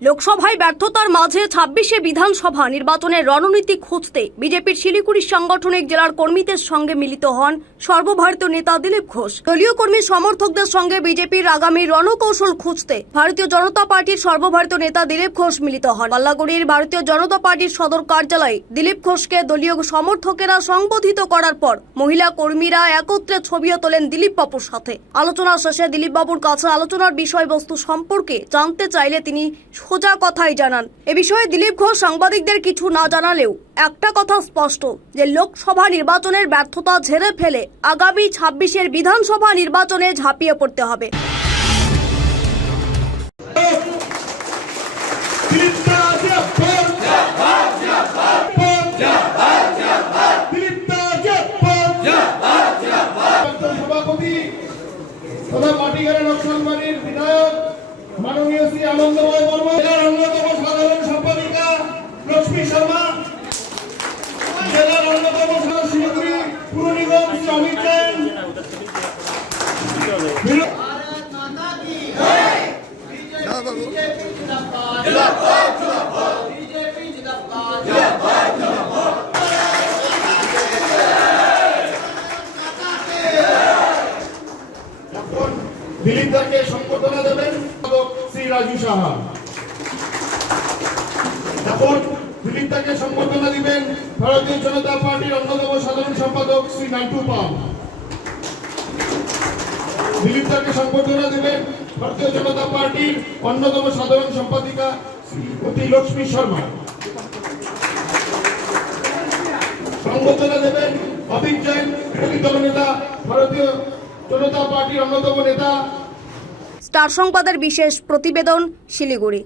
লোকসভায় ব্যর্থতার মাঝে ছাব্বিশে বিধানসভা নির্বাচনের রণনীতি খুঁজতে বিজেপির শিলিগুড়ি সাংগঠনিক জেলার কর্মীদের সঙ্গে মিলিত হন সর্বভারতীয় নেতা দিলীপ ঘোষ। দলীয় কর্মী সমর্থকদের সঙ্গে বিজেপির আগামী রণকৌশল খুঁজতে ভারতীয় জনতা পার্টির সর্বভারতীয় নেতা দিলীপ ঘোষ মিলিত হন। পাল্লাগুড়ির ভারতীয় জনতা পার্টির সদর কার্যালয়ে দিলীপ ঘোষকে দলীয় সমর্থকেরা সংবোধিত করার পর মহিলা কর্মীরা একত্রে ছবিও তোলেন দিলীপ বাবুর সাথে। আলোচনা শেষে দিলীপ বাবুর কাছে আলোচনার বিষয়বস্তু সম্পর্কে জানতে চাইলে তিনি সোজা কথাই জানান। এ বিষয়ে দিলীপ ঘোষ সাংবাদিকদের কিছু না জানালেও একটা কথা স্পষ্ট, যে লোকসভা নির্বাচনের ব্যর্থতা ঝেড়ে ফেলে আগামী ছাব্বিশের বিধানসভা নির্বাচনে ঝাঁপিয়ে পড়তে হবে। মাননীয় শ্রী আনন্দময় বর্মা জেলার অন্যতম সাধারণ সম্পাদিকা লক্ষ্মী শর্মা জেলার অন্যতম সাধারণ শিলিগুড়ি পুর নিগম শ্রী অমিত জৈন বিরোধী এখন দিলীপ দাকে সম্বর্ধনা শ্রী রাজু সাহা। এখন দিবেন ভারতীয় জনতা পার্টির অন্যতম সাধারণ সম্পাদক শ্রী নান্টু পাল। দিলীপ সম্বর্ধনা দেবেন ভারতীয় জনতা পার্টির অন্যতম সাধারণ সম্পাদিকা শ্রীমতী লক্ষ্মী শর্মা। সংবর্ধনা দেবেন অভিক জৈন ভারতীয় জনতা পার্টির অন্যতম নেতা। স্টার সংবাদের বিশেষ প্রতিবেদন শিলিগুড়ি।